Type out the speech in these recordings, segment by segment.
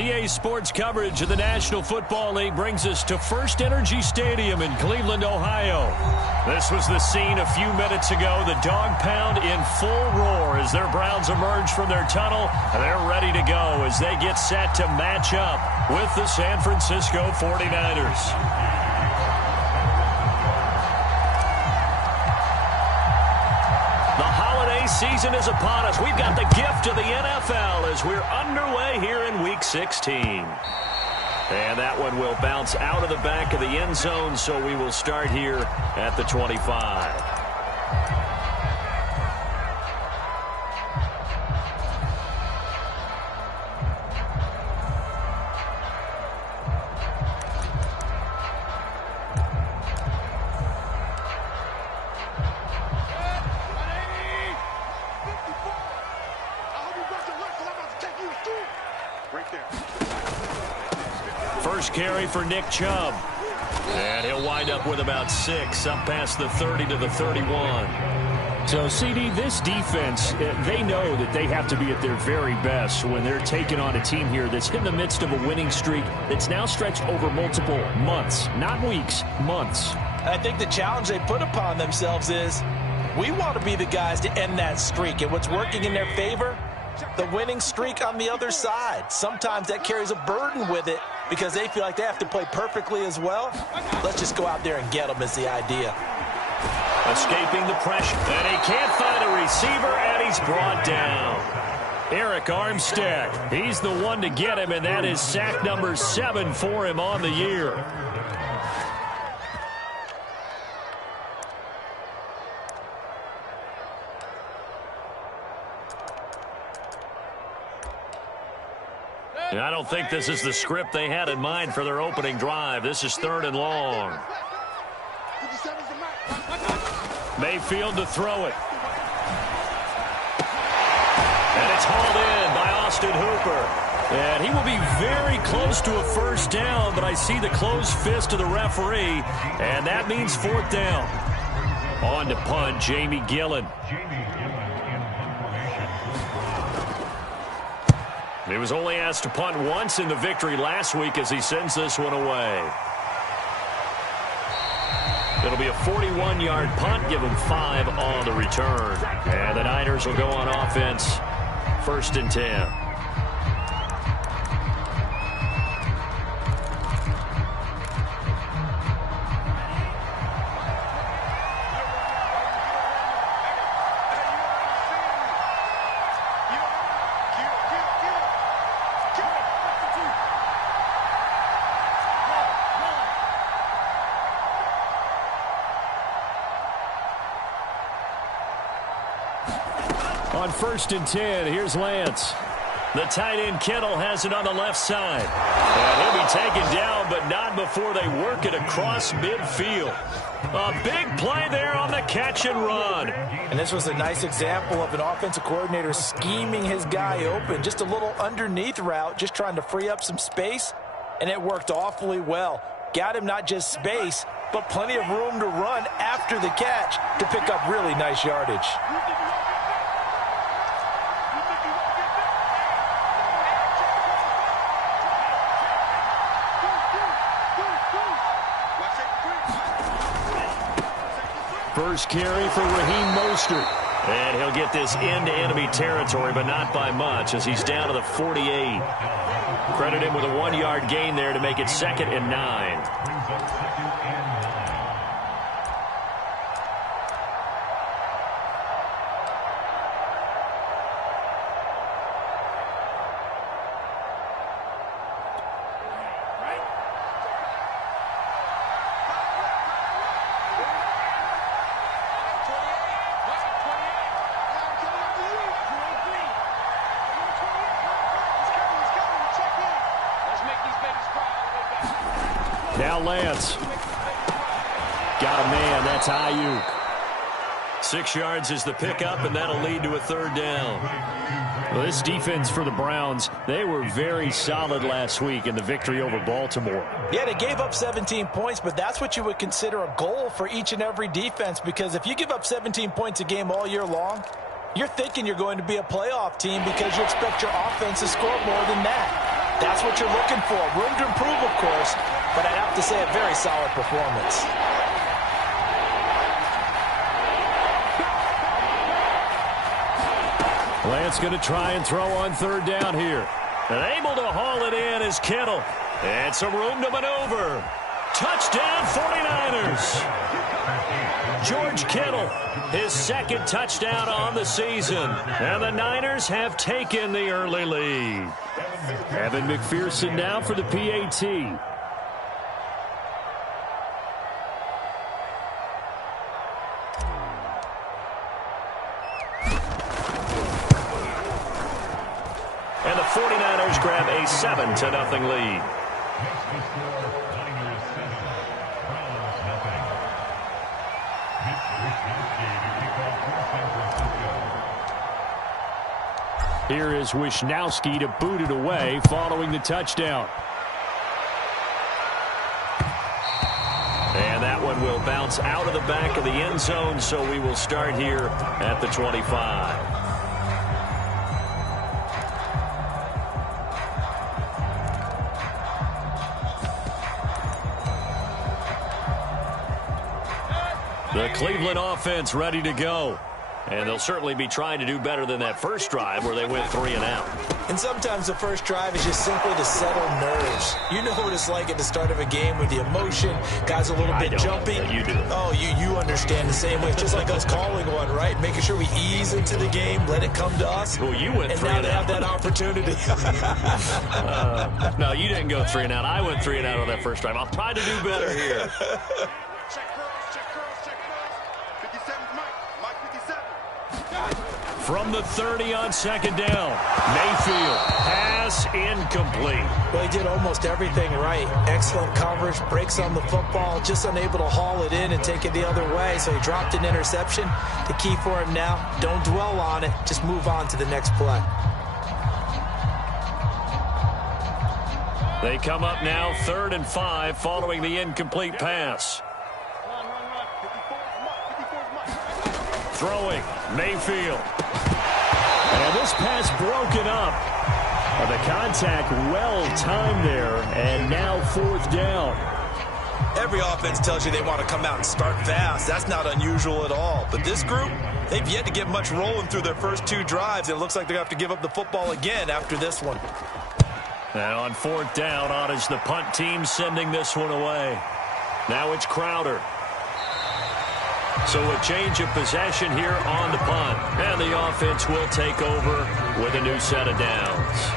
EA Sports coverage of the National Football League brings us to First Energy Stadium in Cleveland, Ohio. This was the scene a few minutes ago. The dog pound in full roar as their Browns emerge from their tunnel. They're ready to go as they get set to match up with the San Francisco 49ers. Season is upon us. We've got the gift of the NFL as we're underway here in Week 16. And that one will bounce out of the back of the end zone, so we will start here at the 25. First carry for Nick Chubb. And he'll wind up with about 6, up past the 30 to the 31. So, CD, this defense, they know that they have to be at their very best when they're taking on a team here that's in the midst of a winning streak that's now stretched over multiple months, not weeks, months. I think the challenge they put upon themselves is we want to be the guys to end that streak. And what's working in their favor? The winning streak on the other side. Sometimes that carries a burden with it because they feel like they have to play perfectly as well. Let's just go out there and get them is the idea. Escaping the pressure. And he can't find a receiver, and he's brought down. Arik Armstead. He's the one to get him, and that is sack number 7 for him on the year. I don't think this is the script they had in mind for their opening drive. This is 3rd and long. Mayfield to throw it. And it's hauled in by Austin Hooper. And he will be very close to a first down, but I see the closed fist of the referee, and that means 4th down. On to punt, Jamie Gillen. He was only asked to punt once in the victory last week as he sends this one away. It'll be a 41-yard punt, give him 5 on the return. And the Niners will go on offense, 1st and 10. On 1st and 10, here's Lance. The tight end Kittle has it on the left side. And he'll be taken down, but not before they work it across midfield. A big play there on the catch and run. And this was a nice example of an offensive coordinator scheming his guy open. Just a little underneath route, just trying to free up some space. And it worked awfully well. Got him not just space, but plenty of room to run after the catch to pick up really nice yardage. First carry for Raheem Mostert. And he'll get this into enemy territory, but not by much as he's down to the 48. Credit him with a 1-yard gain there to make it 2nd and 9. Now Lance. Got a man. That's Ayuk. 6 yards is the pickup, and that'll lead to a 3rd down. Well, this defense for the Browns, they were very solid last week in the victory over Baltimore. Yeah, they gave up 17 points, but that's what you would consider a goal for each and every defense, because if you give up 17 points a game all year long, you're thinking you're going to be a playoff team because you expect your offense to score more than that. That's what you're looking for. Room to improve, of course, but I'd have to say a very solid performance. Lance going to try and throw on third down here. And able to haul it in is Kittle. And some room to maneuver. Touchdown 49ers. George Kittle, his second touchdown on the season. And the Niners have taken the early lead. Evan McPherson now for the PAT. And the 49ers grab a 7-0 lead. Here is Wisnowski to boot it away following the touchdown. And that one will bounce out of the back of the end zone, so we will start here at the 25. The Cleveland offense ready to go. And they'll certainly be trying to do better than that first drive where they went 3 and out. And sometimes the first drive is just simply to settle nerves. You know what it's like at the start of a game with the emotion, guys a little bit jumpy. You do. Oh, you understand the same way. It's just like us calling one, right? Making sure we ease into the game, let it come to us. Well, you went 3 and out. And now they have that opportunity. No, you didn't go 3 and out. I went 3 and out on that first drive. I'll try to do better here. From the 30 on second down. Mayfield, pass incomplete. Well, he did almost everything right. Excellent coverage, breaks on the football, just unable to haul it in and take it the other way. So he dropped an interception. The key for him now, don't dwell on it. Just move on to the next play. They come up now 3rd and 5 following the incomplete pass. Throwing, Mayfield. And this pass broken up. The contact well timed there, and now 4th down. Every offense tells you they want to come out and start fast. That's not unusual at all. But this group, they've yet to get much rolling through their first 2 drives. It looks like they have to give up the football again after this one. And on 4th down, on is the punt team sending this one away. Now it's Crowder. So a change of possession here on the punt. And the offense will take over with a new set of downs.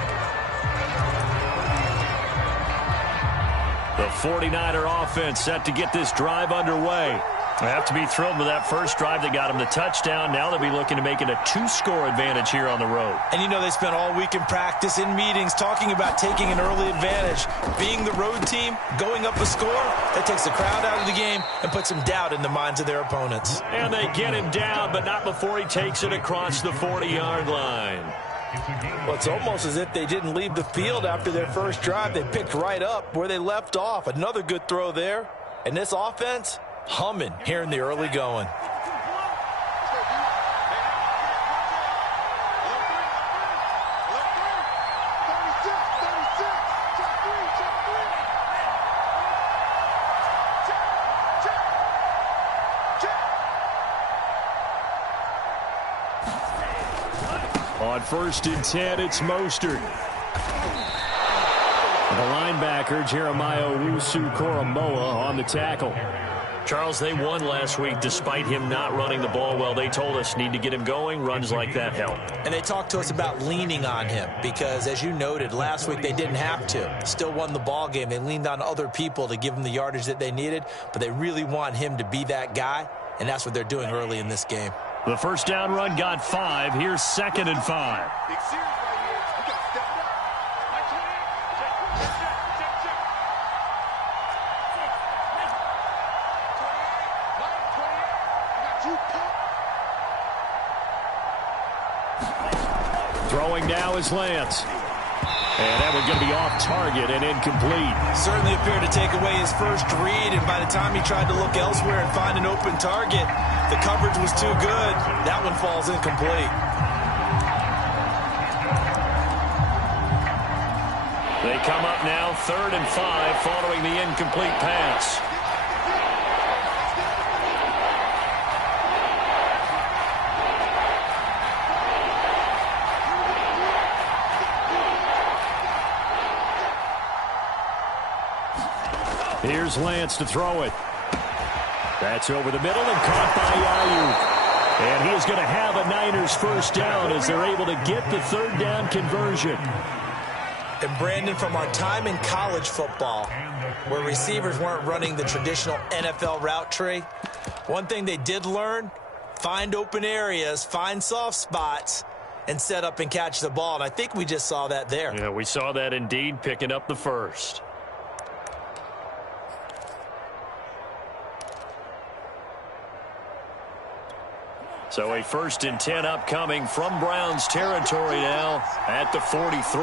The 49er offense set to get this drive underway. They have to be thrilled with that first drive that got them the touchdown. Now they'll be looking to make it a 2-score advantage here on the road. And you know they spent all week in practice, in meetings, talking about taking an early advantage. Being the road team, going up a score, that takes the crowd out of the game and puts some doubt in the minds of their opponents. And they get him down, but not before he takes it across the 40-yard line. Well, it's almost as if they didn't leave the field after their first drive. They picked right up where they left off. Another good throw there. And this offense, humming here in the early going. On 1st and 10, it's Mostert. The linebacker, Jeremiah Owusu-Koramoah, on the tackle. Charles, they won last week despite him not running the ball well. They told us need to get him going. Runs like that help. And they talked to us about leaning on him because, as you noted, last week they didn't have to. Still won the ball game. They leaned on other people to give them the yardage that they needed, but they really want him to be that guy, and that's what they're doing early in this game. The first down run got 5. Here's 2nd and 5. Throwing now is Lance. And that one's going to be off target and incomplete. Certainly appeared to take away his first read, and by the time he tried to look elsewhere and find an open target, the coverage was too good. That one falls incomplete. They come up now 3rd and 5 following the incomplete pass. Here's Lance to throw it. That's over the middle and caught by Ayuk. And he is going to have a Niners first down as they're able to get the 3rd down conversion. And Brandon, from our time in college football, where receivers weren't running the traditional NFL route tree, one thing they did learn, find open areas, find soft spots, and set up and catch the ball. And I think we just saw that there. Yeah, we saw that indeed, picking up the first. So a 1st and 10 upcoming from Browns territory now at the 43.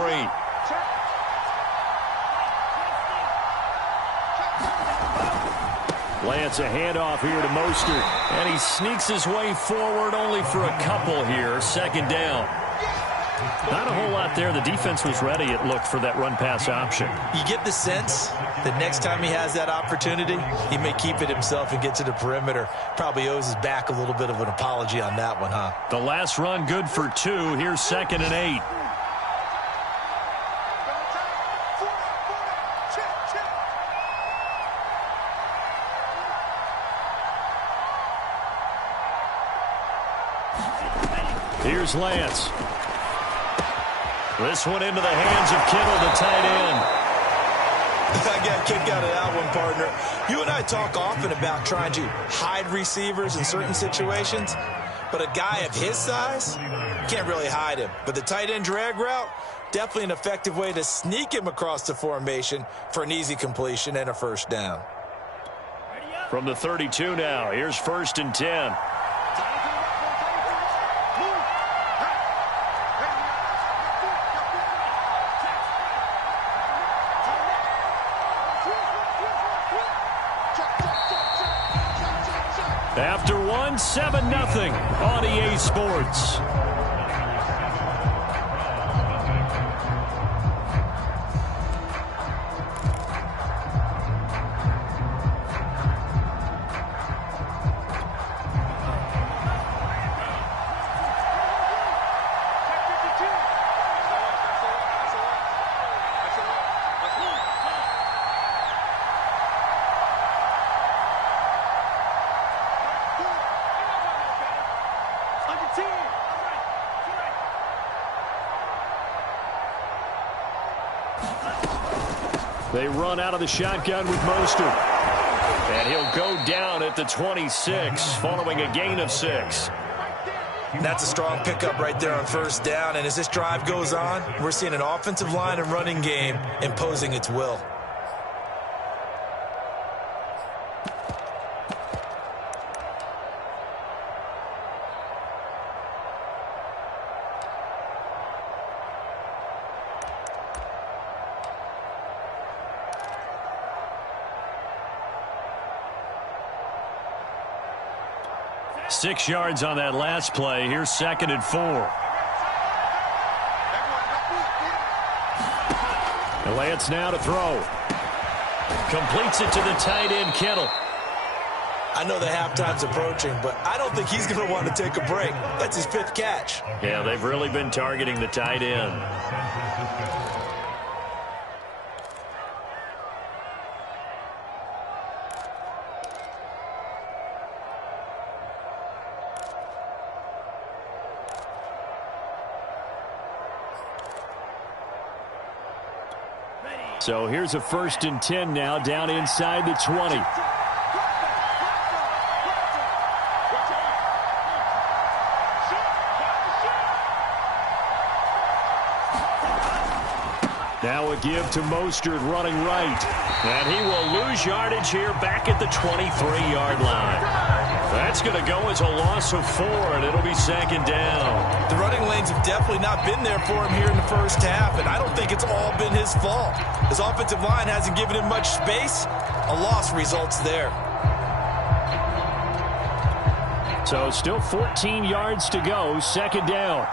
Lance, a handoff here to Mostert, and he sneaks his way forward only for a couple here. 2nd down. Not a whole lot there. The defense was ready, it looked, for that run-pass option. You get the sense that next time he has that opportunity, he may keep it himself and get to the perimeter. Probably owes his back a little bit of an apology on that one, huh? The last run good for 2. Here's 2nd and 8. Here's Lance. This one into the hands of Kittle, the tight end. I got a kick out of that one, partner. You and I talk often about trying to hide receivers in certain situations, but a guy of his size, can't really hide him. But the tight end drag route, definitely an effective way to sneak him across the formation for an easy completion and a first down. From the 32 now, here's 1st and 10. After one, 7-0 on EA Sports. They run out of the shotgun with Mostert. And he'll go down at the 26 following a gain of 6. That's a strong pickup right there on first down. And as this drive goes on, we're seeing an offensive line and running game imposing its will. Six yards on that last play. Here's 2nd and 4. And Lance now to throw. Completes it to the tight end, Kittle. I know the halftime's approaching, but I don't think he's going to want to take a break. That's his 5th catch. Yeah, they've really been targeting the tight end. So here's a 1st and 10 now down inside the 20. Now a give to Mostert running right. And he will lose yardage here back at the 23-yard line. That's going to go as a loss of 4, and it'll be 2nd down. The running lanes have definitely not been there for him here in the first half, and I don't think it's all been his fault. His offensive line hasn't given him much space. A loss results there. So still 14 yards to go, 2nd down.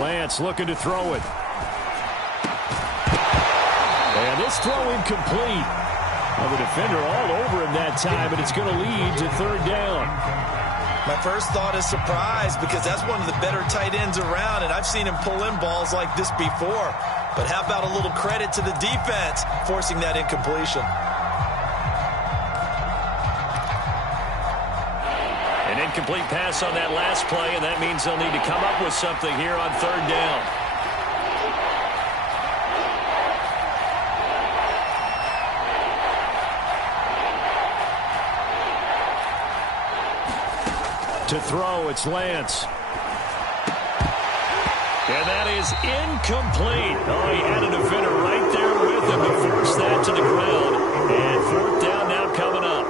Lance looking to throw it. And this throw incomplete. The defender all over him that time, and it's going to lead to third down. My first thought is surprise, because that's one of the better tight ends around, and I've seen him pull in balls like this before. But how about a little credit to the defense forcing that incompletion? An incomplete pass on that last play, and that means they'll need to come up with something here on third down. To throw, it's Lance. And that is incomplete. Oh, he had a defender right there with him to force that to the ground. And fourth down now coming up.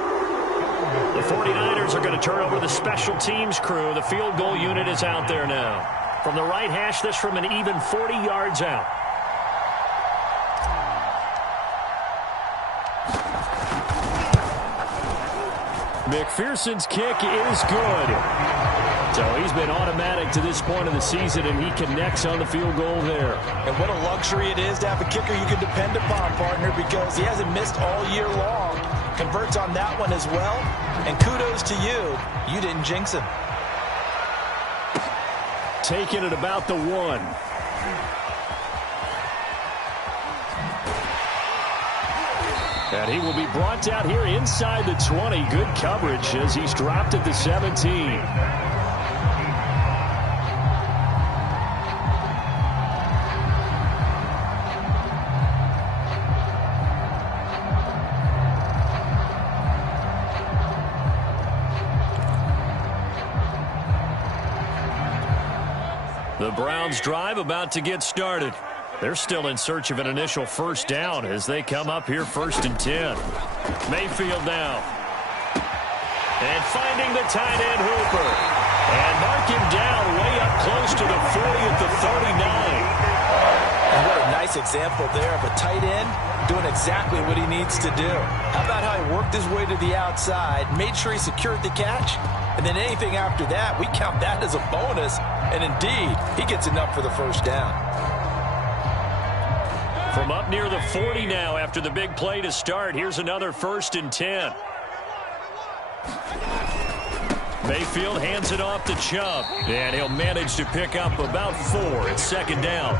The 49ers are going to turn over the special teams crew. The field goal unit is out there now. From the right hash, this from an even 40 yards out. McPherson's kick is good. So he's been automatic to this point of the season, and he connects on the field goal there. And what a luxury it is to have a kicker you can depend upon, partner, because he hasn't missed all year long. Converts on that one as well. And kudos to you. You didn't jinx him. Taking it about the 1. And he will be brought down here inside the 20. Good coverage as he's dropped at the 17. The Browns drive about to get started. They're still in search of an initial first down as they come up here 1st and 10. Mayfield now. And finding the tight end Hooper. And mark him down way up close to the 40 at the 39. And what a nice example there of a tight end doing exactly what he needs to do. How about how he worked his way to the outside, made sure he secured the catch, and then anything after that, we count that as a bonus. And indeed, he gets enough for the first down. From up near the 40 now after the big play to start, here's another 1st and 10. Mayfield hands it off to Chubb, and he'll manage to pick up about 4 at 2nd down.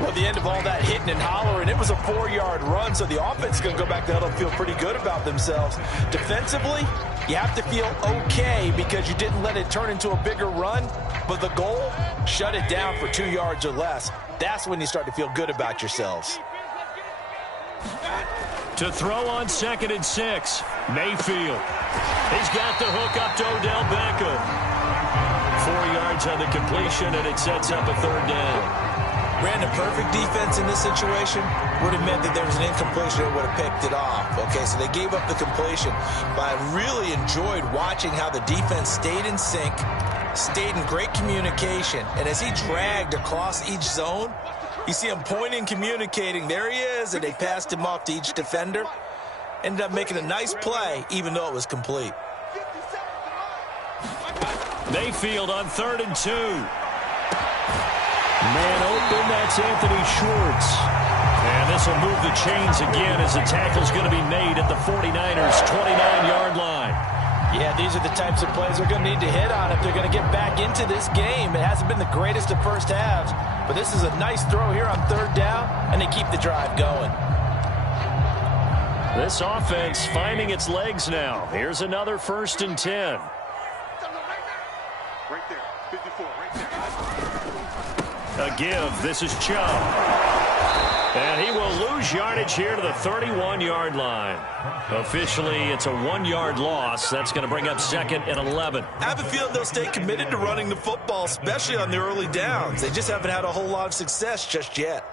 Well, the end of all that hitting and hollering, it was a 4-yard run, so the offense is going to go back to huddle and feel pretty good about themselves. Defensively, you have to feel okay because you didn't let it turn into a bigger run, but the goal, shut it down for 2 yards or less. That's when you start to feel good about yourselves. To throw on 2nd and 6, Mayfield. He's got the hook up to Odell Beckham. 4 yards on the completion, and it sets up a 3rd down. Brandon, perfect defense in this situation would have meant that there was an incompletion that would have picked it off. Okay, so they gave up the completion. But I really enjoyed watching how the defense stayed in sync, stayed in great communication, and as he dragged across each zone, you see him pointing, communicating. There he is, and they passed him off to each defender. Ended up making a nice play, even though it was complete. Mayfield on 3rd and 2. Man open, that's Anthony Schwartz. And this will move the chains again as the tackle's going to be made at the 49ers' 29-yard line. Yeah, these are the types of plays they're going to need to hit on if they're going to get back into this game. It hasn't been the greatest of first halves, but this is a nice throw here on 3rd down, and they keep the drive going. This offense finding its legs now. Here's another 1st and 10. Right there, 54, right there. A give. This is Chubb. And he will lose yardage here to the 31-yard line. Officially, it's a 1-yard loss. That's going to bring up 2nd and 11. I have a feeling they'll stay committed to running the football, especially on the early downs. They just haven't had a whole lot of success just yet.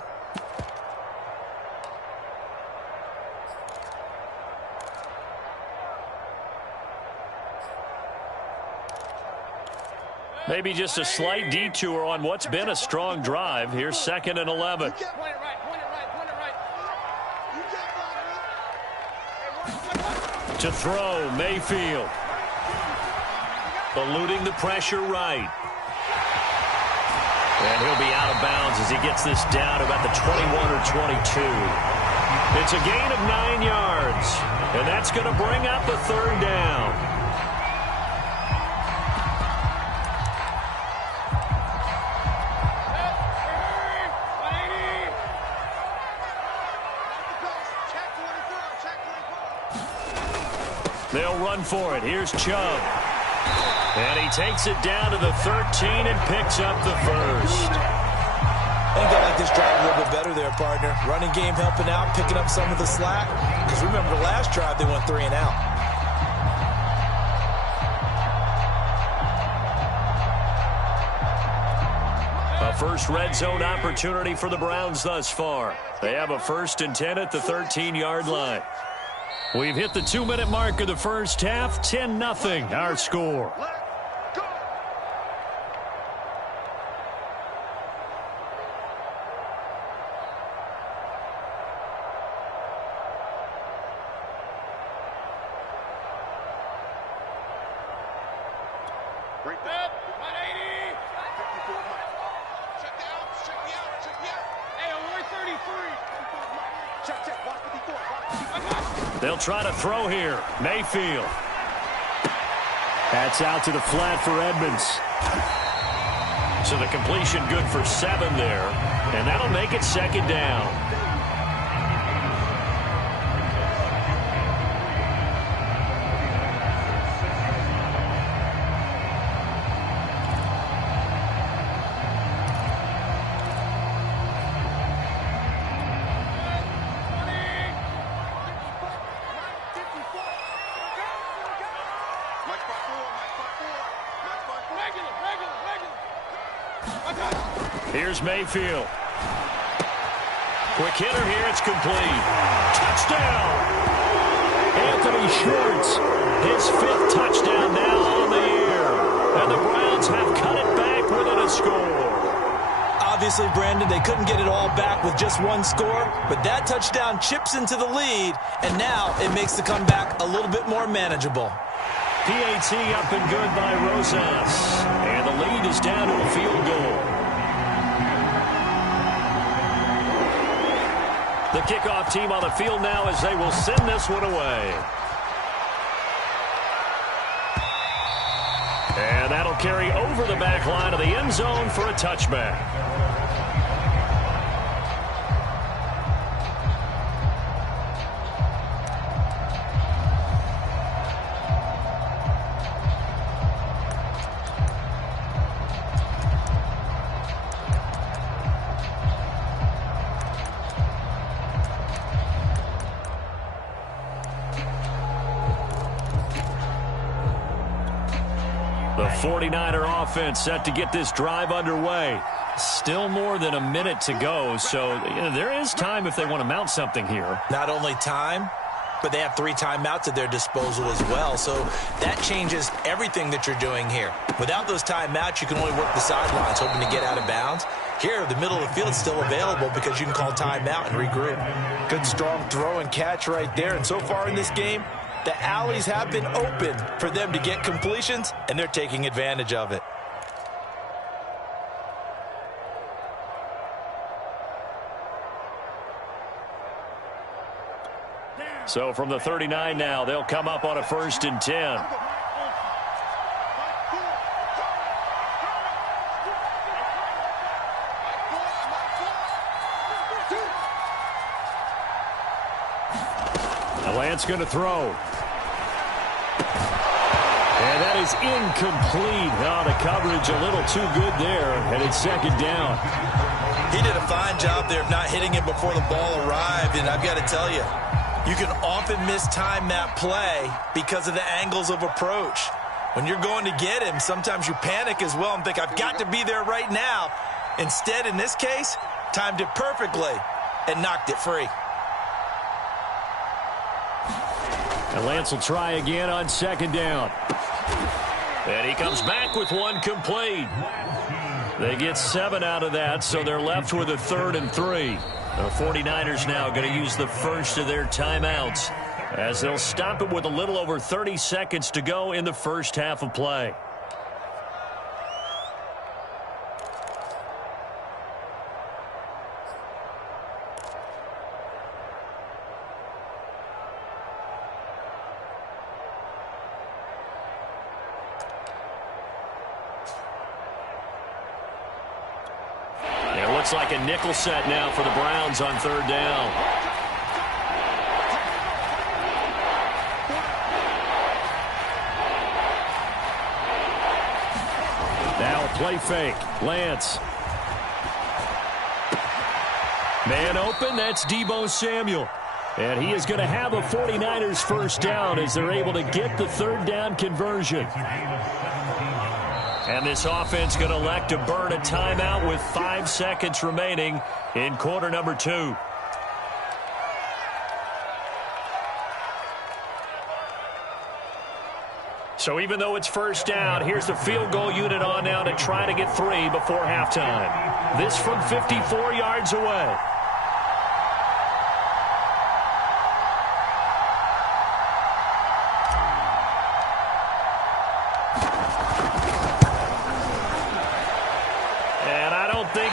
Maybe just a slight detour on what's been a strong drive. Here's 2nd and 11. To throw, Mayfield. Eluding the pressure right. And he'll be out of bounds as he gets this down to about the 21 or 22. It's a gain of 9 yards. And that's going to bring up a third down. They'll run for it. Here's Chubb. And he takes it down to the 13 and picks up the first. I think they like this drive a little bit better there, partner. Running game helping out, picking up some of the slack. Because remember, the last drive they went 3 and out. A first red zone opportunity for the Browns thus far. They have a 1st and 10 at the 13-yard line. We've hit the 2-minute mark of the first half. 10-0 our score. They'll try to throw here. Mayfield. That's out to the flat for Edmonds. So the completion good for 7 there. And that'll make it 2nd down. Here's Mayfield. Quick hitter here. It's complete. Touchdown. Anthony Schwartz. His 5th touchdown now on the year. And the Browns have cut it back within a score. Obviously, Brandon, they couldn't get it all back with just 1 score, but that touchdown chips into the lead, and now it makes the comeback a little bit more manageable. PAT up and good by Rosas. And the lead is down to a field goal. The kickoff team on the field now as they will send this one away. And that'll carry over the back line of the end zone for a touchback. The 49er offense set to get this drive underway. Still more than a minute to go, so there is time if they want to mount something here. Not only time, but they have 3 timeouts at their disposal as well, so that changes everything that you're doing here. Without those timeouts, you can only work the sidelines, hoping to get out of bounds. Here, the middle of the field is still available because you can call timeout and regroup. Good, strong throw and catch right there, and so far in this game, the alleys have been open for them to get completions, and they're taking advantage of it. So from the 39 now, they'll come up on a 1st and 10. Lance going to throw. And that is incomplete. Oh, the coverage a little too good there, and it's 2nd down. He did a fine job there of not hitting him before the ball arrived, and I've got to tell you, you can often mistime that play because of the angles of approach. When you're going to get him, sometimes you panic as well and think, I've got to be there right now. Instead, in this case, timed it perfectly and knocked it free. And Lance will try again on 2nd down. And he comes back with 1 complete. They get 7 out of that, so they're left with a 3rd and 3. The 49ers now going to use the first of their timeouts as they'll stop it with a little over 30 seconds to go in the first half of play. Looks like a nickel set now for the Browns on third down. Now a play fake. Lance. Man open, that's Deebo Samuel. And he is going to have a 49ers first down as they're able to get the third down conversion. And this offense going to elect to burn a timeout with 5 seconds remaining in quarter number 2. So even though it's first down, here's the field goal unit on now to try to get 3 before halftime. This from 54 yards away.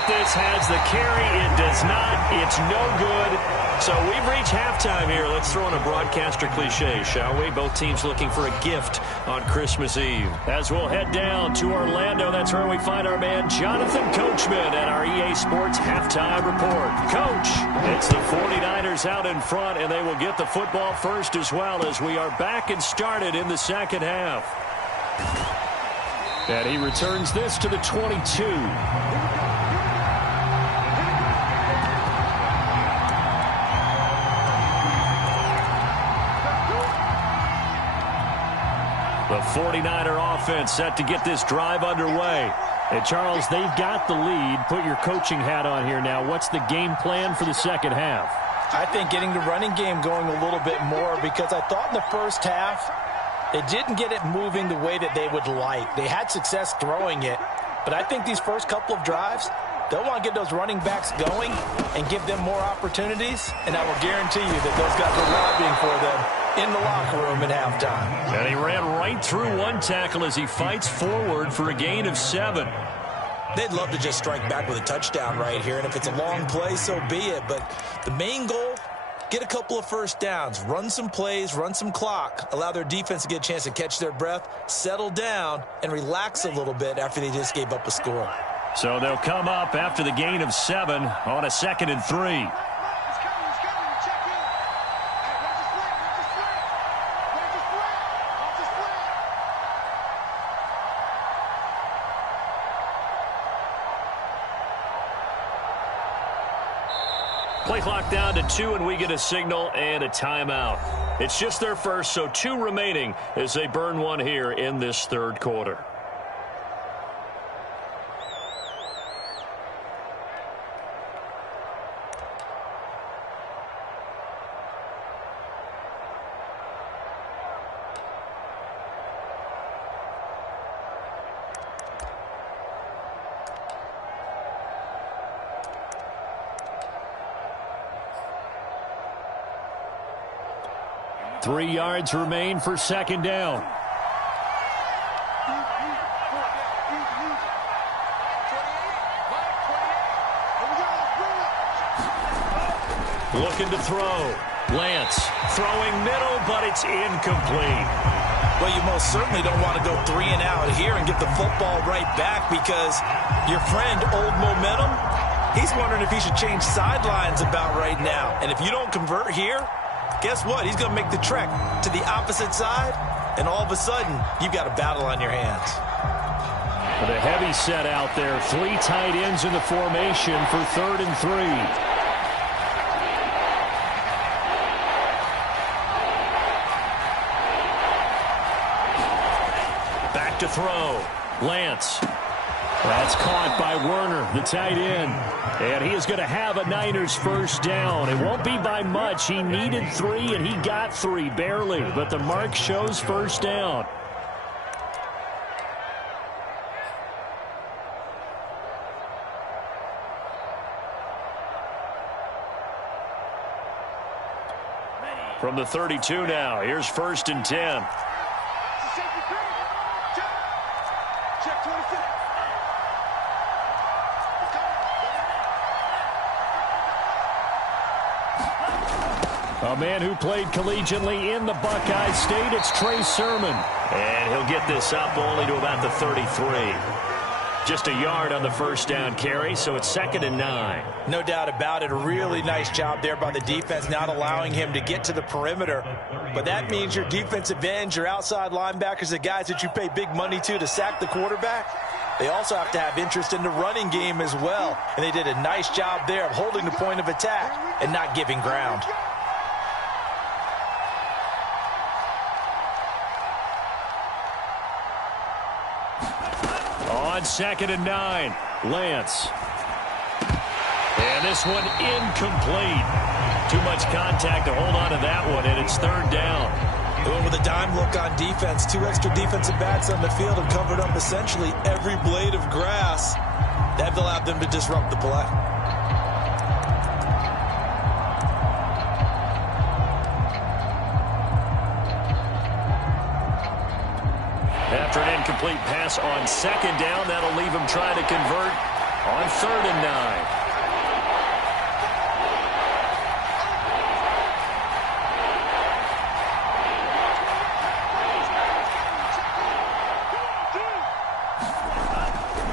This has the carry. It does not. It's no good. So we've reached halftime here. Let's throw in a broadcaster cliche, shall we? Both teams looking for a gift on Christmas Eve. As we'll head down to Orlando, that's where we find our man Jonathan Coachman at our EA Sports Halftime Report. Coach, it's the 49ers out in front, and they will get the football first as well as we are back and started in the second half. And he returns this to the 22. The 49er offense set to get this drive underway. And, Charles, they've got the lead. Put your coaching hat on here now. What's the game plan for the second half? I think getting the running game going a little bit more because I thought in the first half it didn't get it moving the way that they would like. They had success throwing it, but I think these first couple of drives, they'll want to get those running backs going and give them more opportunities, and I will guarantee you that those guys are lobbying for them in the locker room at halftime. And he ran right through one tackle as he fights forward for a gain of 7. They'd love to just strike back with a touchdown right here, and if it's a long play, so be it. But the main goal, get a couple of first downs, run some plays, run some clock, allow their defense to get a chance to catch their breath, settle down, and relax a little bit after they just gave up a score. So they'll come up after the gain of 7 on a 2nd and 3. Play clock down to 2, and we get a signal and a timeout. It's just their first, so 2 remaining as they burn one here in this third quarter. Three yards remain for second down. Looking to throw. Lance throwing middle, but it's incomplete. Well, you most certainly don't want to go 3 and out here and get the football right back because your friend, Old Momentum, he's wondering if he should change sidelines about right now. And if you don't convert here, guess what? He's going to make the trek to the opposite side, and all of a sudden, you've got a battle on your hands. The heavy set out there. 3 tight ends in the formation for 3rd and 3. Back to throw. Lance. That's caught by Werner, the tight end. And he is going to have a Niners first down. It won't be by much. He needed 3, and he got 3, barely. But the mark shows first down. From the 32 now, here's 1st and 10. A man who played collegiately in the Buckeye State, it's Trey Sermon. And he'll get this up only to about the 33. Just a yard on the first down carry, so it's 2nd and 9. No doubt about it. A really nice job there by the defense, not allowing him to get to the perimeter. But that means your defensive ends, your outside linebackers, the guys that you pay big money to sack the quarterback, they also have to have interest in the running game as well. And they did a nice job there of holding the point of attack and not giving ground. On 2nd and 9, Lance. And this one incomplete. Too much contact to hold on to that one, and it's 3rd down. Going with a dime look on defense, 2 extra defensive backs on the field and covered up essentially every blade of grass. That allowed them to disrupt the play. After an incomplete pass on 2nd down, that'll leave him trying to convert on 3rd and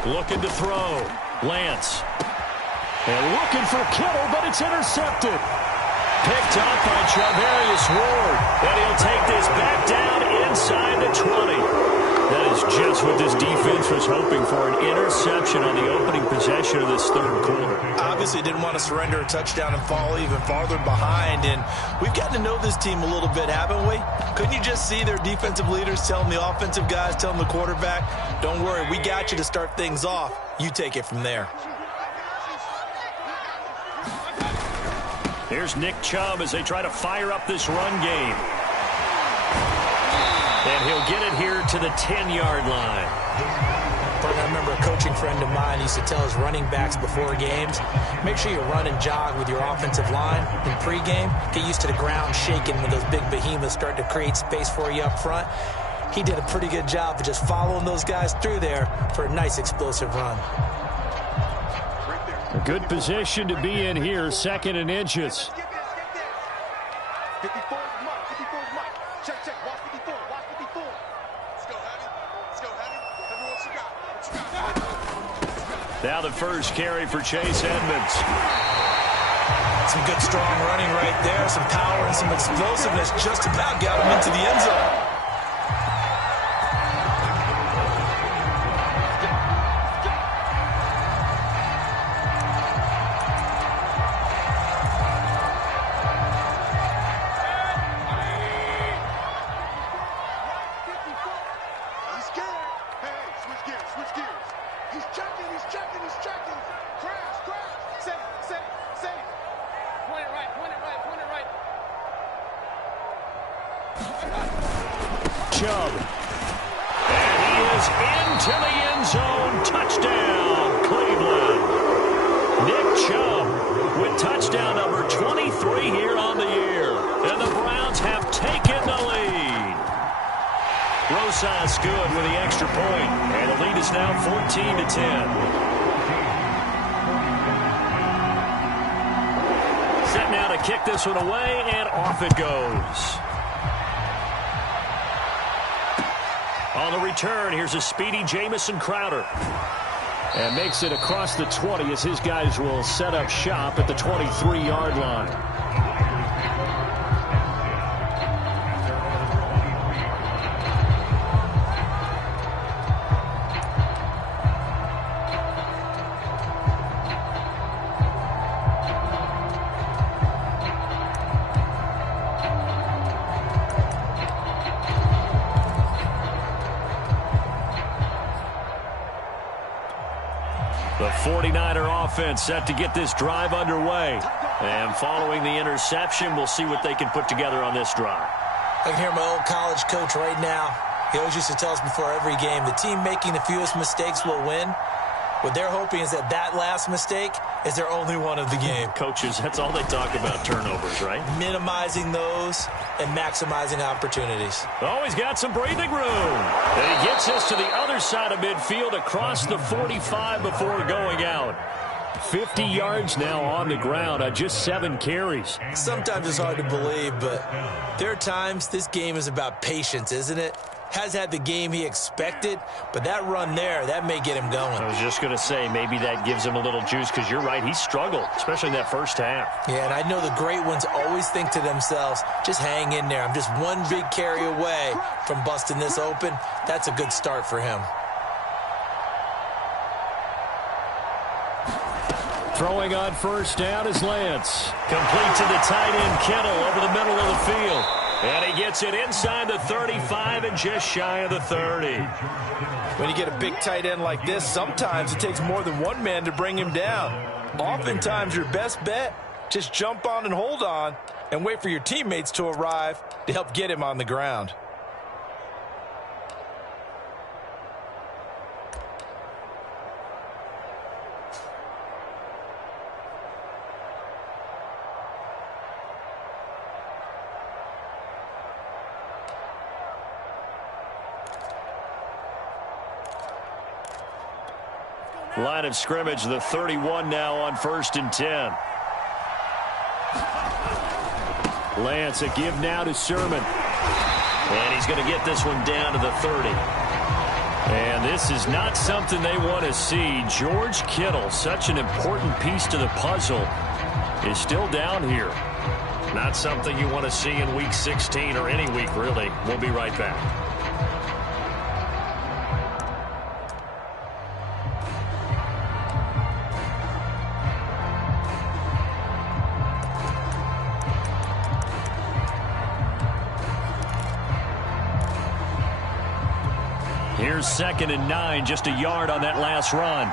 9. Looking to throw. Lance. And looking for Kittle, but it's intercepted. Picked up by Charvarius Ward. And he'll take this back down inside the 20. That is just what this defense was hoping for, an interception on the opening possession of this 3rd quarter. Obviously didn't want to surrender a touchdown and fall even farther behind. And we've gotten to know this team a little bit, haven't we? Couldn't you just see their defensive leaders telling the offensive guys, telling the quarterback, don't worry, we got you to start things off. You take it from there. Here's Nick Chubb as they try to fire up this run game. And he'll get it here to the 10-yard line. I remember a coaching friend of mine used to tell his running backs before games, make sure you run and jog with your offensive line in pregame. Get used to the ground shaking when those big behemoths start to create space for you up front. He did a pretty good job of just following those guys through there for a nice explosive run. A good position to be in here, 2nd and inches. 54 is Mike. 54 is Mike. Check, check. Watch 54. Watch 54. Let's go, Hattie. Let's go, Hattie. Everyone, what you got? What you got? Now the first carry for Chase Edmonds. Some good, strong running right there. Some power and some explosiveness just about got him into the end zone. Chubb. And he is into the end zone. Touchdown, Cleveland. Nick Chubb with touchdown number 23 here on the year. And the Browns have taken the lead. Rosas good with the extra point. And the lead is now 14-10. Set now to kick this one away, and off it goes. On the return, here's a speedy Jamison Crowder. And makes it across the 20 as his guys will set up shop at the 23-yard line. The 49er offense set to get this drive underway. And following the interception, we'll see what they can put together on this drive. I can hear my old college coach right now. He always used to tell us before every game, the team making the fewest mistakes will win. What they're hoping is that that last mistake is their only one of the game. Coaches, that's all they talk about, turnovers, right? Minimizing those and maximizing opportunities. Always got some breathing room. And he gets us to the other side of midfield across the 45 before going out. 50 yards now on the ground on just 7 carries. Sometimes it's hard to believe, but there are times this game is about patience, isn't it? has had the game he expected, but that run there, that may get him going. I was just going to say, maybe that gives him a little juice, because you're right, he struggled, especially in that first half. Yeah, and I know the great ones always think to themselves, just hang in there. I'm just one big carry away from busting this open. That's a good start for him. Throwing on first down is Lance. Complete to the tight end, Kittle, over the middle of the field. And he gets it inside the 35 and just shy of the 30. When you get a big tight end like this, sometimes it takes more than one man to bring him down. Oftentimes, your best bet, just jump on and hold on and wait for your teammates to arrive to help get him on the ground. Line of scrimmage, the 31 now on 1st and 10. Lance, a give now to Sermon. And he's going to get this one down to the 30. And this is not something they want to see. George Kittle, such an important piece to the puzzle, is still down here. Not something you want to see in Week 16 or any week, really. We'll be right back. Here's 2nd and 9, just a yard on that last run.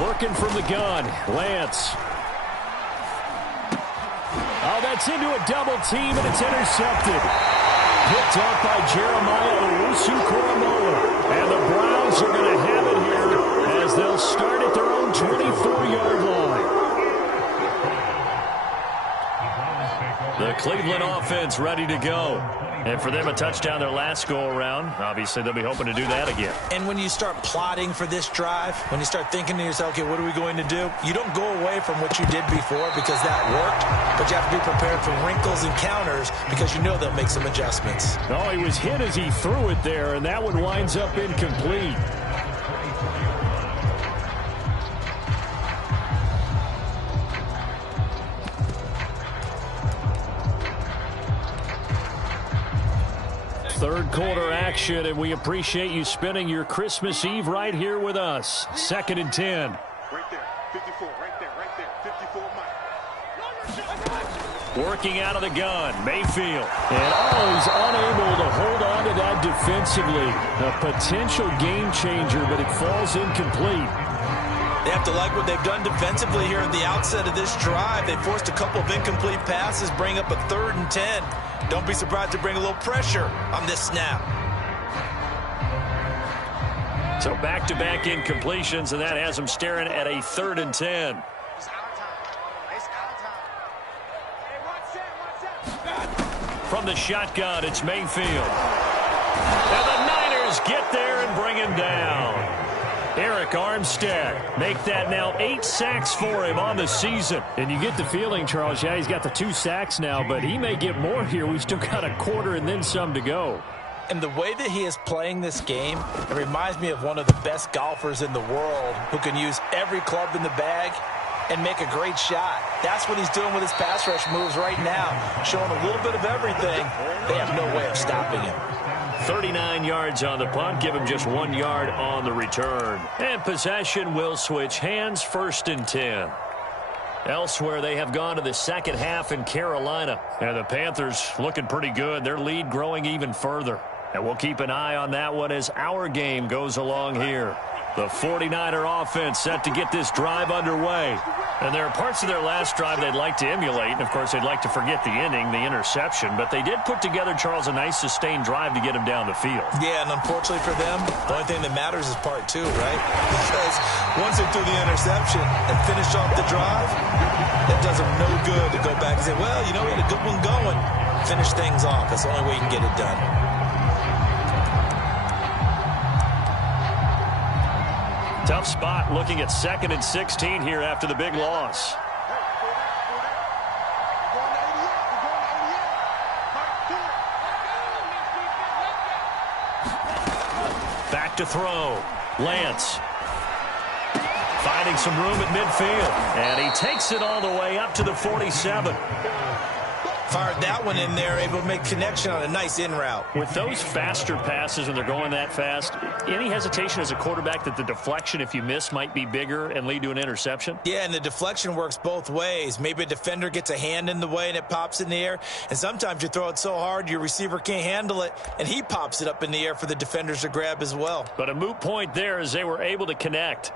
Looking from the gun, Lance. Oh, that's into a double team, and it's intercepted. Picked off by Jeremiah Owusu-Koramoah. And the Browns are going to have it here as they'll start at their own 24-yard line. The Cleveland offense ready to go. And for them, a touchdown their last go-around. Obviously, they'll be hoping to do that again. And when you start plotting for this drive, when you start thinking to yourself, okay, what are we going to do? You don't go away from what you did before because that worked, but you have to be prepared for wrinkles and counters because you know they'll make some adjustments. Oh, he was hit as he threw it there, and that one winds up incomplete. Third quarter action, and we appreciate you spending your Christmas Eve right here with us. 2nd and 10. Right there, 54, right there, 54, Mike. Working out of the gun, Mayfield. And he's unable to hold on to that defensively. A potential game changer, but it falls incomplete. They have to like what they've done defensively here at the outset of this drive. They forced a couple of incomplete passes, bring up a 3rd and 10. Don't be surprised to bring a little pressure on this snap. So back-to-back incompletions, and that has them staring at a 3rd and 10. It's our time. It's our time. Hey, watch that. From the shotgun, it's Mayfield. And the Niners get there and bring him down. Eric Armstead make that now 8 sacks for him on the season. And you get the feeling, Charles, yeah, he's got the 2 sacks now, but he may get more here. We've still got a quarter and then some to go. And the way that he is playing this game, it reminds me of one of the best golfers in the world who can use every club in the bag and make a great shot. That's what he's doing with his pass rush moves right now, showing a little bit of everything. They have no way of stopping him. 39 yards on the punt, give him just 1 yard on the return. And possession will switch hands, 1st and 10. Elsewhere, they have gone to the second half in Carolina. And the Panthers looking pretty good. Their lead growing even further. And we'll keep an eye on that one as our game goes along here. The 49er offense set to get this drive underway. And there are parts of their last drive they'd like to emulate. And, of course, they'd like to forget the inning, the interception. But they did put together, Charles, a nice sustained drive to get him down the field. Yeah, and unfortunately for them, the only thing that matters is part 2, right? Because once they threw the interception and finished off the drive, it does them no good to go back and say, well, you know, we had a good one going. Finish things off. That's the only way you can get it done. Tough spot looking at 2nd and 16 here after the big loss. to throw. Lance finding some room at midfield. And he takes it all the way up to the 47. Fired that one in there, able to make connection on a nice in route. With those faster passes when they're going that fast, any hesitation as a quarterback that the deflection, if you miss, might be bigger and lead to an interception? Yeah, and the deflection works both ways. Maybe a defender gets a hand in the way and it pops in the air. And sometimes you throw it so hard your receiver can't handle it, and he pops it up in the air for the defenders to grab as well. But a moot point there as they were able to connect.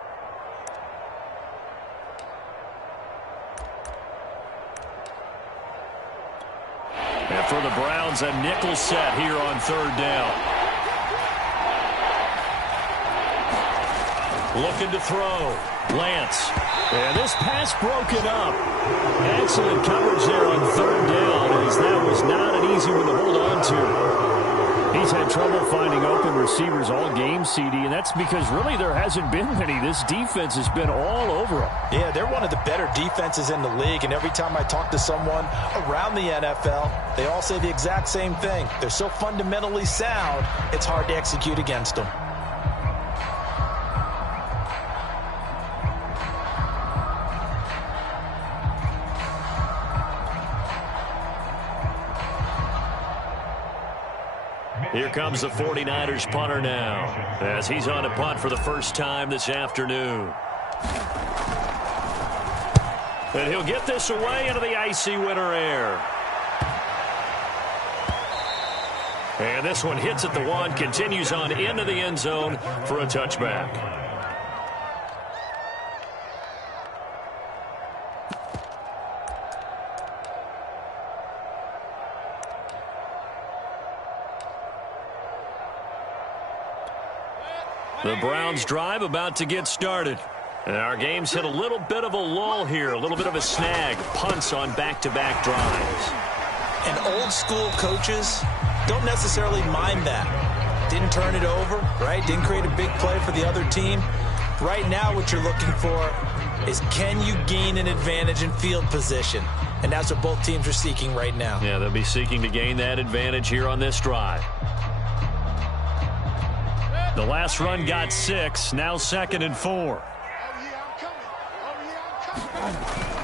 And for the Browns, a nickel set here on third down. Looking to throw. Lance. And this pass broken up. Excellent coverage there on third down, as that was not an easy one to hold on to. He's had trouble finding open receivers all game, CD, and that's because really there hasn't been many. This defense has been all over them. Yeah, they're one of the better defenses in the league, and every time I talk to someone around the NFL, they all say the exact same thing. They're so fundamentally sound, it's hard to execute against them. Here comes the 49ers punter now, as he's on a punt for the first time this afternoon. And he'll get this away into the icy winter air. And this one hits at the one, continues on into the end zone for a touchback. The Browns drive about to get started. And our game's hit a little bit of a lull here, a little bit of a snag. Punts on back-to-back drives. And old school coaches don't necessarily mind that. Didn't turn it over, right? Didn't create a big play for the other team. Right now what you're looking for is, can you gain an advantage in field position? And that's what both teams are seeking right now. Yeah, they'll be seeking to gain that advantage here on this drive. The last run got 6, now 2nd and 4.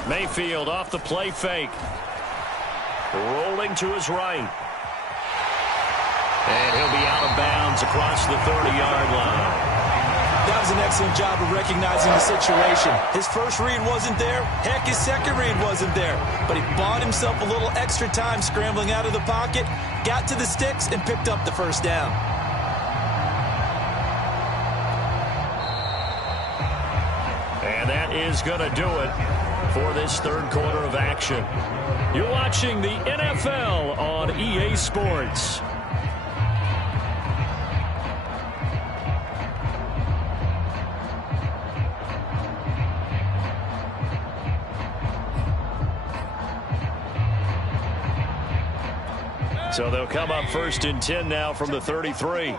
Mayfield off the play fake. Rolling to his right. And he'll be out of bounds across the 30-yard line. That was an excellent job of recognizing the situation. His first read wasn't there. Heck, his second read wasn't there. But he bought himself a little extra time scrambling out of the pocket, got to the sticks, and picked up the first down. And that is going to do it for this third quarter of action. You're watching the NFL on EA Sports. So they'll come up 1st and 10 now from the 33.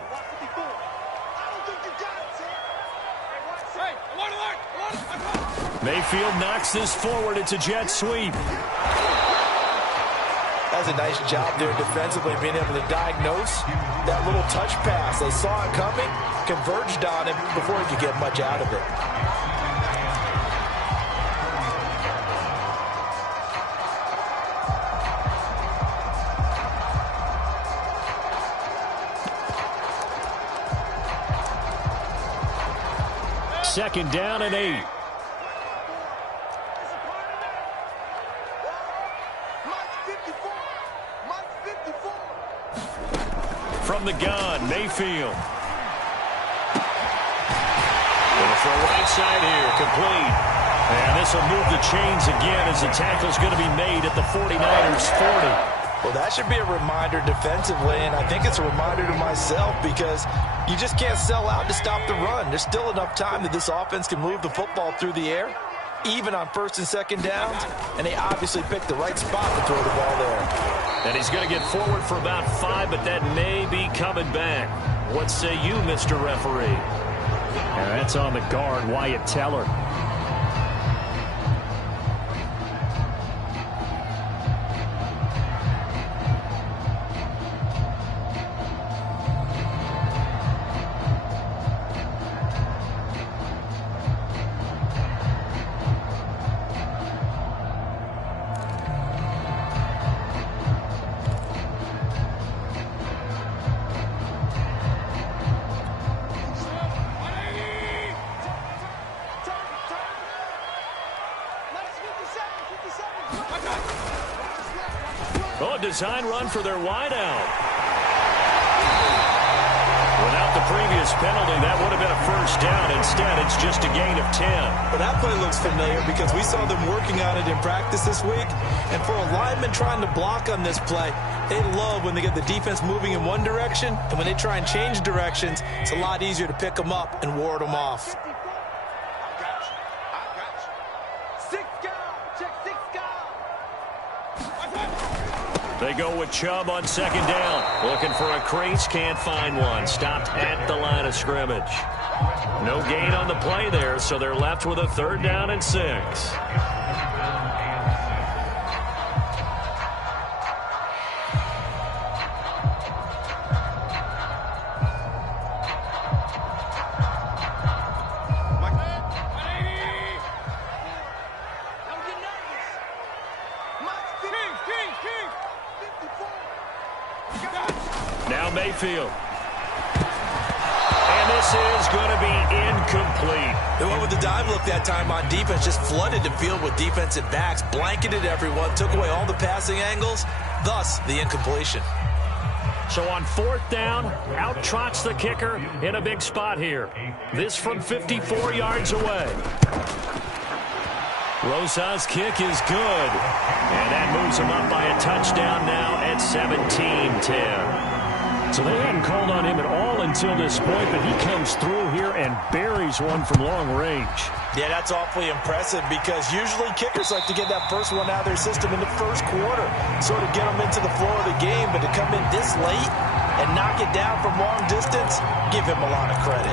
Mayfield knocks this forward. It's a jet sweep. That's a nice job there defensively, being able to diagnose that little touch pass. They saw it coming, converged on him before he could get much out of it. Second down and 8. From the gun, Mayfield. Going for a right side here, complete. And this will move the chains again as the tackle's going to be made at the 49ers 40. Well, that should be a reminder defensively, and I think it's a reminder to myself, because you just can't sell out to stop the run. There's still enough time that this offense can move the football through the air, even on 1st and 2nd downs, and they obviously picked the right spot to throw the ball there. And he's going to get forward for about 5, but that may be coming back. What say you, Mr. Referee? And that's on the guard, Wyatt Teller. Oh, a design run for their wideout. Without the previous penalty, that would have been a first down. Instead, it's just a gain of 10. Well, that play looks familiar because we saw them working on it in practice this week. And for a lineman trying to block on this play, they love when they get the defense moving in one direction. And when they try and change directions, it's a lot easier to pick them up and ward them off. They go with Chubb on second down. Looking for a crease, can't find one. Stopped at the line of scrimmage. No gain on the play there, so they're left with a 3rd down and 6. Now Mayfield. And this is going to be incomplete. They went with the dive look that time on defense, just flooded the field with defensive backs, blanketed everyone, took away all the passing angles, thus the incompletion. So on 4th down, out trots the kicker in a big spot here. This from 54 yards away. Rosa's kick is good. And that moves him up by a touchdown now at 17-10. So they hadn't called on him at all until this point, but he comes through here and buries one from long range. Yeah, that's awfully impressive because usually kickers like to get that first one out of their system in the first quarter, sort of get them into the flow of the game, but to come in this late and knock it down from long distance, give him a lot of credit.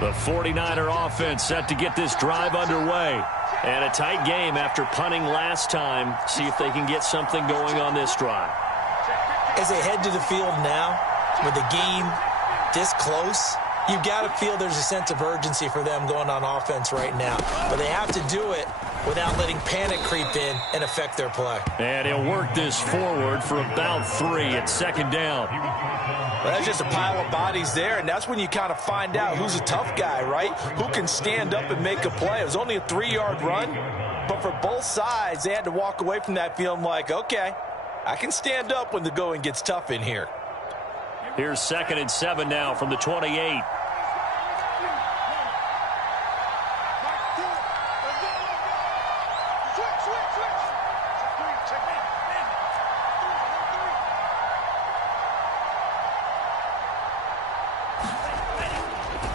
The 49er offense set to get this drive underway. And a tight game after punting last time. See if they can get something going on this drive. As they head to the field now, with the game this close, you've got to feel there's a sense of urgency for them going on offense right now. But they have to do it without letting panic creep in and affect their play. And he'll work this forward for about 3 at 2nd down. Well, that's just a pile of bodies there, and that's when you kind of find out who's a tough guy, right? Who can stand up and make a play. It was only a 3-yard run, but for both sides, they had to walk away from that feeling like, okay, I can stand up when the going gets tough in here. Here's 2nd and 7 now from the 28.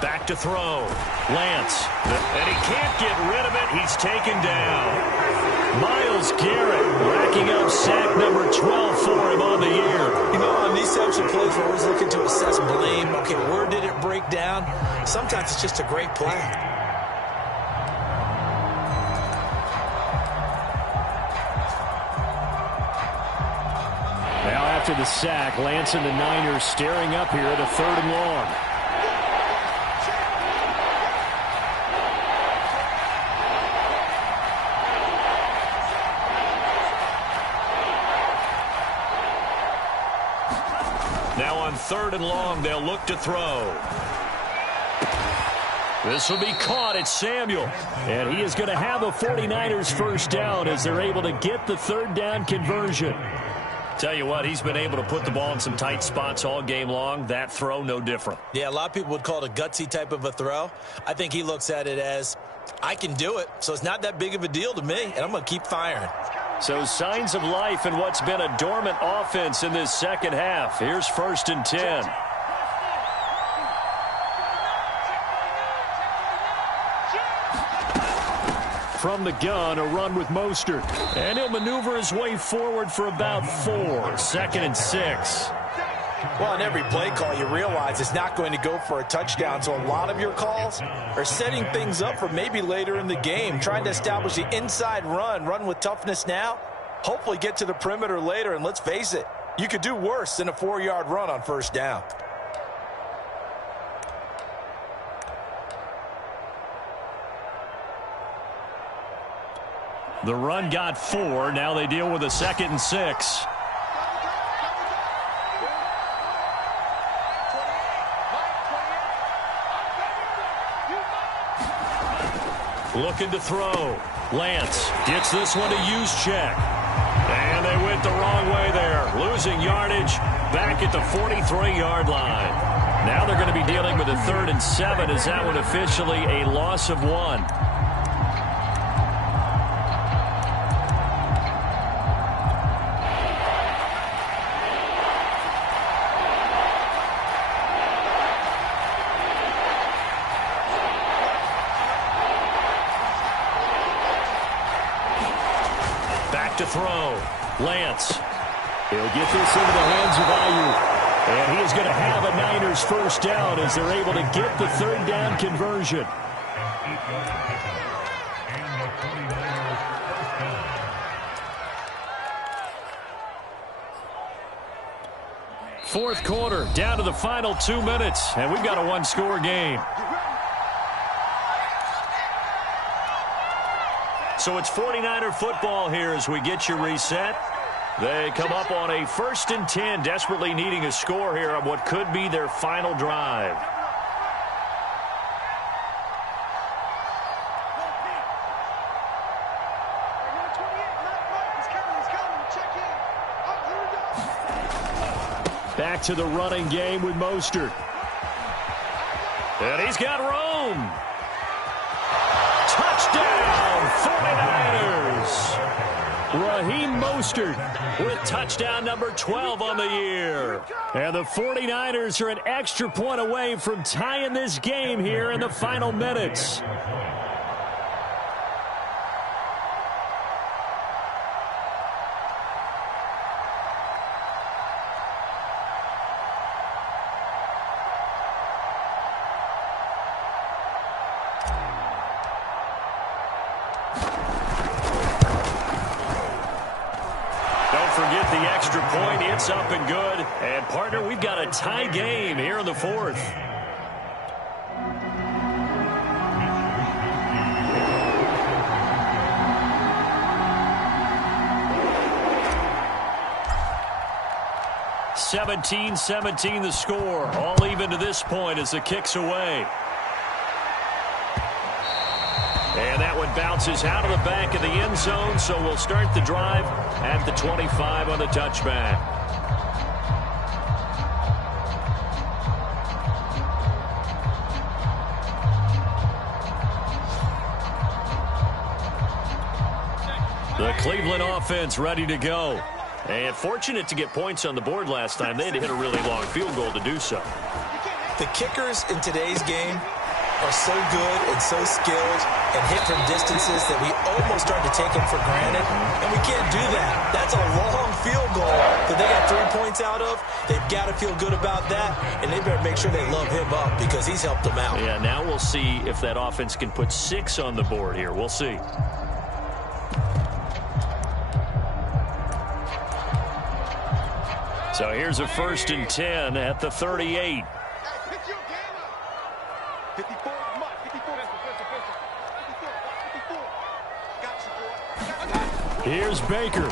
Back to throw. Lance. And he can't get rid of it. He's taken down. Myles Garrett racking up sack number 12 for him on the year. You know, on these types of plays, we're always looking to assess blame. Okay, where did it break down? Sometimes it's just a great play. Now after the sack, Lance and the Niners staring up here at a 3rd and long. Now on 3rd and long, they'll look to throw. This will be caught. It's Samuel. And he is going to have a 49ers first down as they're able to get the 3rd down conversion. Tell you what, he's been able to put the ball in some tight spots all game long. That throw, no different. Yeah, a lot of people would call it a gutsy type of a throw. I think he looks at it as, I can do it, so it's not that big of a deal to me, and I'm going to keep firing. So signs of life in what's been a dormant offense in this second half. Here's 1st and 10. From the gun, a run with Mostert. And he'll maneuver his way forward for about 4. 2nd and 6. Well, in every play call, you realize it's not going to go for a touchdown. So a lot of your calls are setting things up for maybe later in the game, trying to establish the inside run with toughness now, hopefully get to the perimeter later. And let's face it, you could do worse than a 4-yard run on 1st down. The run got 4. Now they deal with a 2nd and 6. Looking to throw. Lance gets this one to Juszczyk. And they went the wrong way there. Losing yardage back at the 43-yard line. Now they're going to be dealing with a 3rd and 7. Is that one officially a loss of 1? To throw. Lance. He'll get this into the hands of Aiyuk. And he is going to have a Niners first down as they're able to get the 3rd down conversion. Fourth quarter, down to the final 2 minutes, and we've got a 1-score game. So it's 49er football here as we get you reset. They come up on a 1st and 10, desperately needing a score here on what could be their final drive. Back to the running game with Mostert. And he's got Rome. Touchdown, 49ers. Raheem Mostert with touchdown number 12 on the year. And the 49ers are an extra point away from tying this game here in the final minutes. Forget the extra point. It's up and good. And, partner, we've got a tie game here in the 4th. (17-17) the score. All even to this point as the kick's away. And that one bounces out of the back of the end zone, so we'll start the drive at the 25 on the touchback. The Cleveland offense ready to go. And fortunate to get points on the board last time. They had to hit a really long field goal to do so. The kickers in today's game are so good and so skilled and hit from distances that we almost start to take them for granted, and we can't do that. That's a long field goal that they got 3 points out of. They've got to feel good about that, and they better make sure they love him up because he's helped them out. Yeah, now we'll see if that offense can put 6 on the board here. We'll see. So here's a 1st and 10 at the 38. Here's Baker.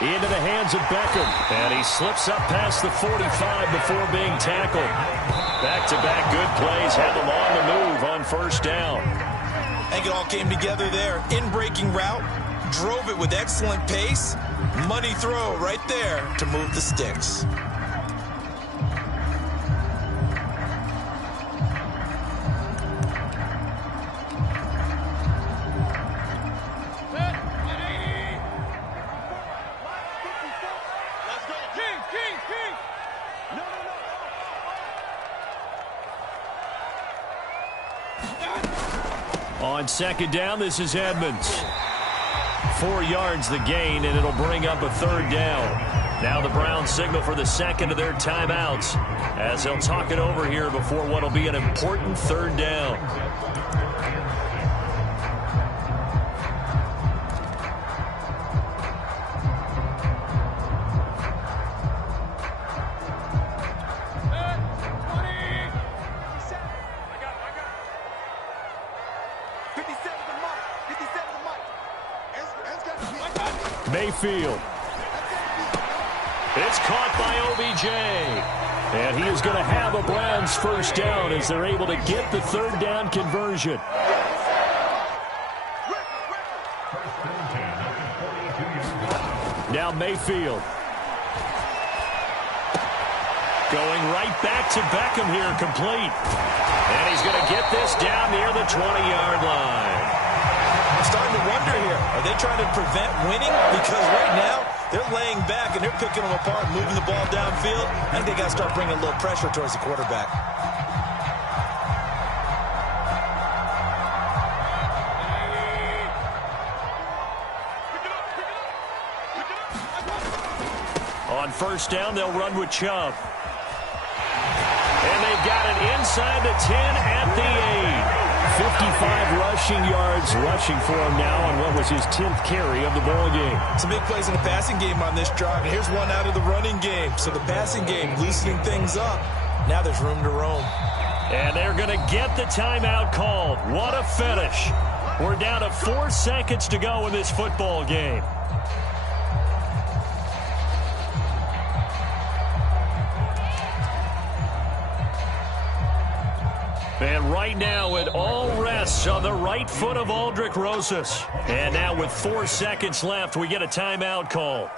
Into the hands of Beckham. And he slips up past the 45 before being tackled. Back-to-back good plays have him on the move on 1st down. I think it all came together there. In-breaking route. Drove it with excellent pace. Money throw right there to move the sticks. On 2nd down, this is Edmonds. 4 yards the gain, and it'll bring up a 3rd down. Now the Browns signal for the 2nd of their timeouts as they'll talk it over here before what will be an important 3rd down. Mayfield. It's caught by OBJ. And he is going to have a Browns first down as they're able to get the third down conversion. Now Mayfield. Going right back to Beckham here, complete. And he's going to get this down near the 20-yard line. I'm starting to wonder here, are they trying to prevent winning? Because right now, they're laying back and they're picking them apart, moving the ball downfield. I think they got to start bringing a little pressure towards the quarterback. On first down, they'll run with Chubb. And they've got it inside the 10 at the 8. 55 rushing yards rushing for him now on what was his 10th carry of the ball game. Some big plays in the passing game on this drive. And here's one out of the running game. So the passing game loosening things up. Now there's room to roam. And they're going to get the timeout called. What a finish. We're down to 4 seconds to go in this football game. And right now it all rests on the right foot of Aldrick Rosas. And now with 4 seconds left, we get a timeout call.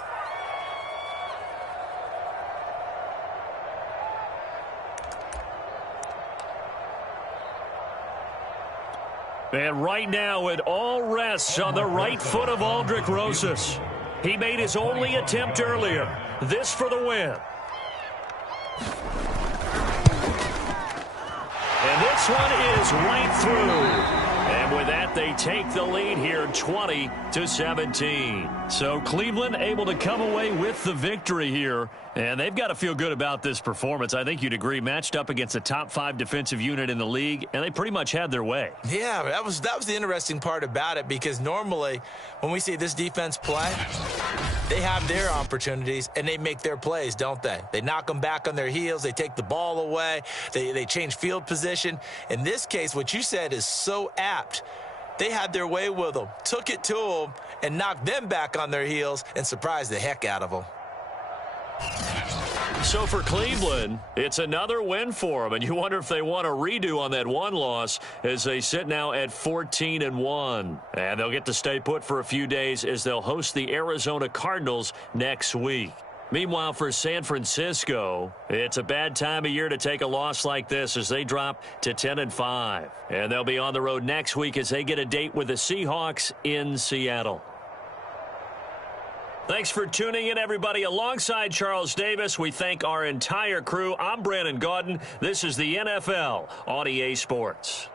And right now it all rests on the right foot of Aldrick Rosas. He made his only attempt earlier. This for the win. And this one is right through. And with that, they take the lead here 20-17. So Cleveland able to come away with the victory here. And they've got to feel good about this performance. I think you'd agree, matched up against a top 5 defensive unit in the league, and they pretty much had their way. Yeah, that was the interesting part about it, because normally when we see this defense play, they have their opportunities and they make their plays, don't they? They knock them back on their heels. They take the ball away. They change field position. In this case, what you said is so apt. They had their way with them, took it to them, and knocked them back on their heels and surprised the heck out of them. So for Cleveland, it's another win for them, and you wonder if they want a redo on that one loss as they sit now at 14-1. And they'll get to stay put for a few days as they'll host the Arizona Cardinals next week. Meanwhile, for San Francisco, it's a bad time of year to take a loss like this as they drop to 10-5. And they'll be on the road next week as they get a date with the Seahawks in Seattle. Thanks for tuning in, everybody. Alongside Charles Davis, we thank our entire crew. I'm Brandon Gaudin. This is the NFL on EA Sports.